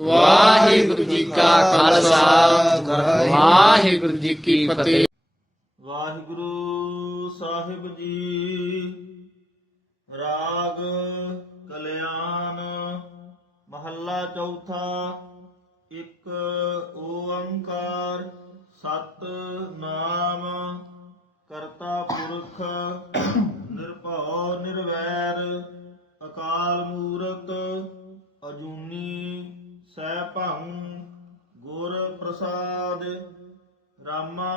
ਵਾਹਿਗੁਰੂ ਜੀ ਕਾ ਖਾਲਸਾ। ਵਾਹਿਗੁਰੂ ਜੀ ਕੀ ਫਤਿਹ। ਵਾਹਿਗੁਰੂ ਸਾਹਿਬ ਜੀ, ਰਾਗ ਕਲਿਆਣ, ਮਹੱਲਾ ਚੌਥਾ, ਇੱਕ ਓੰਕਾਰ ਸਤ ਨਾਮ ਕਰਤਾ ਪੁਰਖ ਪ੍ਰਸਾਦ ਰਾਮਾ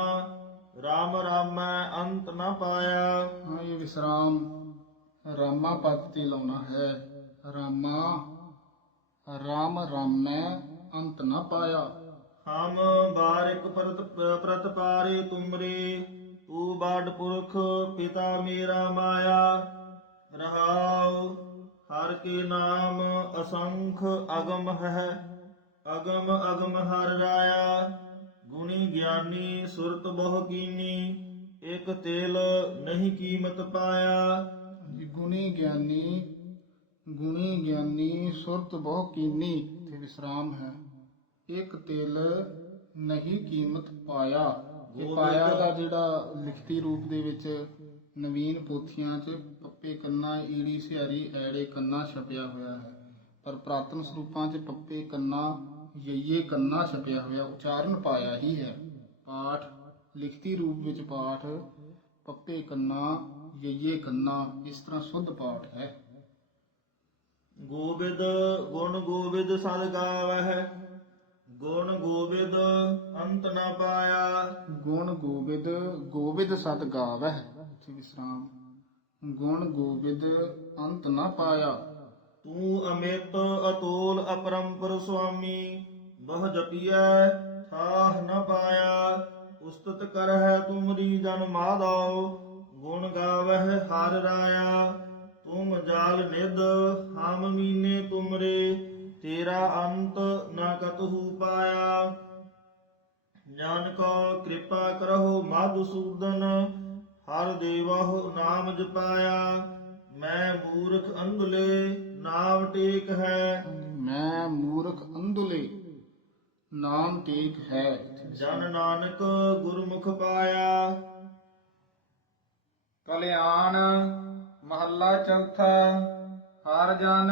ਰਾਮ ਰਾਮੈ ਅੰਤ ਨ ਪਾਇਆ। ਹਾਂ ਇਹ ਵਿਸਰਾਮ ਰਾਮਾ ਪਦ ਤੇ ਲਾਉਣਾ ਹੈ। ਰਾਮਾ ਰਾਮ ਰਾਮੈ ਅੰਤ ਨਾ ਪਾਇਆ। ਹਮ ਬਾਰਿਕ ਪ੍ਰਤ ਪ੍ਰਤ ਪਾਰੇ ਤੁਮਰੇ ਤੂ ਬਾਡ ਪੁਰਖ ਪਿਤਾ ਮੇਰਾ ਮਾਇਆ। ਰਹਾਉ ਹਰ ਕੇ ਨਾਮ ਅਸੰਖ ਅਗਮ ਹੈ। ਅਗਮ ਅਗਮ ਹਰ ਰਾਇਆ। ਗੁਣੀ ਗਿਆਨੀ ਸੁਰਤ ਬਹੁ ਕੀਨੀ ਇਕ ਤੇਲ ਨਹੀਂ ਕੀਮਤ ਪਾਇਆ। ਜੀ ਗੁਣੀ ਗਿਆਨੀ ਗੁਣੀ ਗਿਆਨੀ ਸੁਰਤ ਬਹੁ ਕੀਨੀ ਤੇ ਵਿਸਰਾਮ ਹੈ। ਇੱਕ ਤਿਲ ਨਹੀਂ ਕੀਮਤ ਪਾਇਆ। ਇਹ ਪਾਇਆ ਦਾ ਜਿਹੜਾ ਲਿਖਤੀ ਰੂਪ ਦੇ ਵਿੱਚ ਨਵੀਨ ਪੋਥੀਆਂ 'ਚ ਪੱਪੇ ਕੰਨਾ ਈੜੀ ਸਿਹਾਰੀ ਐੜੇ ਕੰਨਾ ਛਪਿਆ ਹੋਇਆ ਹੈ। ਪਰ ਪ੍ਰਾਤਨ ਸਰੂਪਾਂ 'ਚ ਪੱਪੇ ਕੰਨਾ ਯਈਏ ਕੰਨਾ ਛਪਿਆ ਹੋਇਆ ਉਚਾਰਨ ਪਾਇਆ ਹੀ ਹੈ। ਪਾਠ ਲਿਖਤੀ ਰੂਪ ਵਿੱਚ ਪਾਠ ਪੱਪੇ ਕੰਨਾ ਯਈਏ ਕੰਨਾ ਇਸ ਤਰ੍ਹਾਂ ਸੁੱਧ ਪਾਠ ਹੈ। ਗੋਬਿੰਦ ਗੁਣ ਗੋਬਿੰਦ ਸਦ ਗਾਵਹਿ ਗੁਣ ਗੋਬਿੰਦ ਅੰਤ ਨ ਪਾਇਆ। ਗੁਣ ਗੋਬਿੰਦ ਗੋਬਿੰਦ ਸਤ ਗਾਵਹਿ ਇੱਥੇ ਵਿਸਰਾਮ ਗੁਣ ਗੋਬਿੰਦ ਅੰਤ ਨਾ ਪਾਇਆ। ਤੂੰ ਅਮਿਤ ਅਤੋਲ ਅਪਰੰਪਰ ਸੁਆਮੀ, ਬਹ ਜਪੀਐ ਥਾਹ ਨ ਪਾਇਆ। ਉਸਤਤ ਕਰਹਿ ਤੁਮਰੀ ਜਨ ਮਾਧਵ, ਗੁਣ ਗਾਵਹਿ ਹਰ ਰਾਇਆ। ਤੁਮ ਜਾਲ ਨਿਧ, ਹਮ ਮੀਨੇ ਤੁਮਰੇ, ਤੇਰਾ ਅੰਤ ਨ ਕਤਹੂ ਪਾਇਆ। ਜਾਨ ਕੋ ਕਿਰਪਾ ਕਰਹੁ ਮਧੁਸੂਦਨ ਹਰ ਦੇਵਹੁ ਨਾਮ ਜਪਾਇਆ। ਮੈਂ ਮੂਰਖ ਅੰਧਲੇ ਨਾਮ ਟੇਕ ਹੈ। ਮੈਂ ਮੂਰਖ ਅੰਧੁਲੇ ਨਾਮ ਟੇਕ ਹੈ। ਜਨ ਨਾਨਕ ਗੁਰਮੁਖ ਪਾਇਆ। ਕਲਿਆਣ ਮਹੱਲਾ ਚੌਥਾ ਹਰ ਜਨ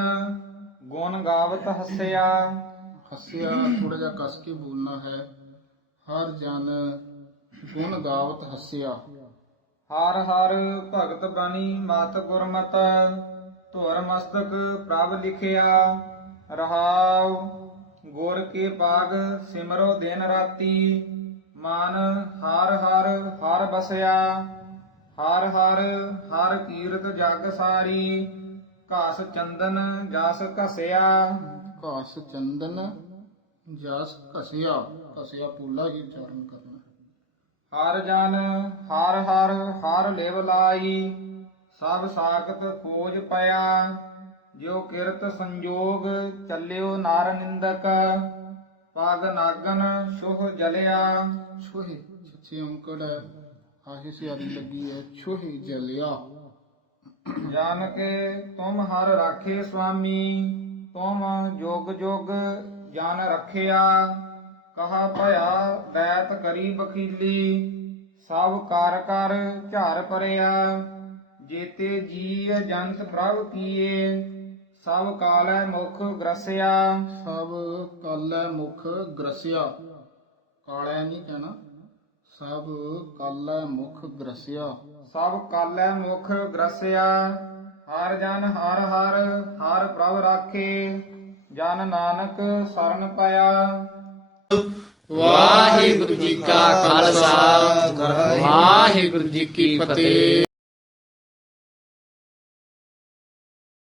ਗੁਣ ਗਾਵਤ ਹੱਸਿਆ। ਹੱਸਿਆ ਥੋੜਾ ਜਿਹਾ ਕਸ ਕੇ ਬੋਲਣਾ ਹੈ। ਹਰ ਜਨ ਗੁਣ ਗਾਵਤ ਹੱਸਿਆ। ਹਰ ਹਰ ਭਗਤ ਬਣੀ ਮਤ ਗੁਰਮਤ। ਧੁਰ ਮਸਤਕ ਪ੍ਰਭ ਲਿਖਿਆ ਰਹਾਉ ਗੁਰ ਕੇ ਬਾਗ ਸਿਮਰੋ ਦਿਨ ਰਾਤੀ ਮਨ ਹਰ ਹਰ ਹਰ ਬਸਿਆ ਹਰ ਹਰ ਹਰ ਕੀਰਤ ਜਗ ਸਾਰੀ ਘਾਸ ਚੰਦਨ ਜਸ ਘਸਿਆ। ਘਾਸ ਚੰਦਨ ਜਸ ਘਸਿਆ ਘਸਿਆ ਪੂਲਾ ਹੀ ਉਚਾਰਨ ਕਰਨਾ। ਹਰ ਜਨ ਹਰ ਹਰ ਹਰ ਲਿਵ ਲਾਈ ਸਭ ਸਾਖਤ ਖੋਜ ਪਿਆ ਜੋ ਕਿਰਤ ਸੰਜੋਗ ਚੱਲਿਓ ਨਾਰ ਨਿੰਦਕ ਪਗ ਨਾਗਨ ਸ਼ੁਹ ਜਲਿਆ। ਛੋਹੇ ਛੇ ਅੰਕੜ ਆਹੇ ਸਿਆਰੀ ਲੱਗੀ ਹੈ ਛੋਹੇ ਜਲਿਆ। ਜਾਨ ਕੇ ਤੁਮ ਹਰ ਰਾਖੇ ਸੁਆਮੀ ਤੁਮ ਜੋਗ ਜੋਗ ਜਾਨ ਰਖਿਆ। ਕਹਾ ਭਇਆ ਦੈਤ ਕਰੀ ਬਖੀਲੀ ਸਭ ਕਰ ਕਰ ਝਾਰ ਪਰਿਆ ਜੇਤੇ ਜੀ ਜੰਤ ਪ੍ਰਭ ਕੀਏ ਸਭ ਕਾਲੈ ਮੁਖ ਗ੍ਰਸਿਆ। ਸਭ ਕਾਲੈ ਮੁਖ ਗ੍ਰਸਿਆ। ਕਾਲੈ ਨਹੀਂ ਕਹਿਣਾ। ਸਭ ਕਾਲੈ ਮੁਖ ਗ੍ਰਸਿਆ। ਸਭ ਕਾਲੈ ਮੁਖ ਗ੍ਰਸਿਆ ਹਰ ਜਨ ਹਰ ਹਰ ਹਰ ਪ੍ਰਭ ਰਾਖੇ ਜਨ ਨਾਨਕ ਸਰਨ ਪਿਆ ਵਾਹਿਗੁਰੂ ਜੀ ਕਾ ਖਾਲਸਾ ਵਾਹਿਗੁਰੂ ਜੀ ਕੀ ਫਤਿਹ।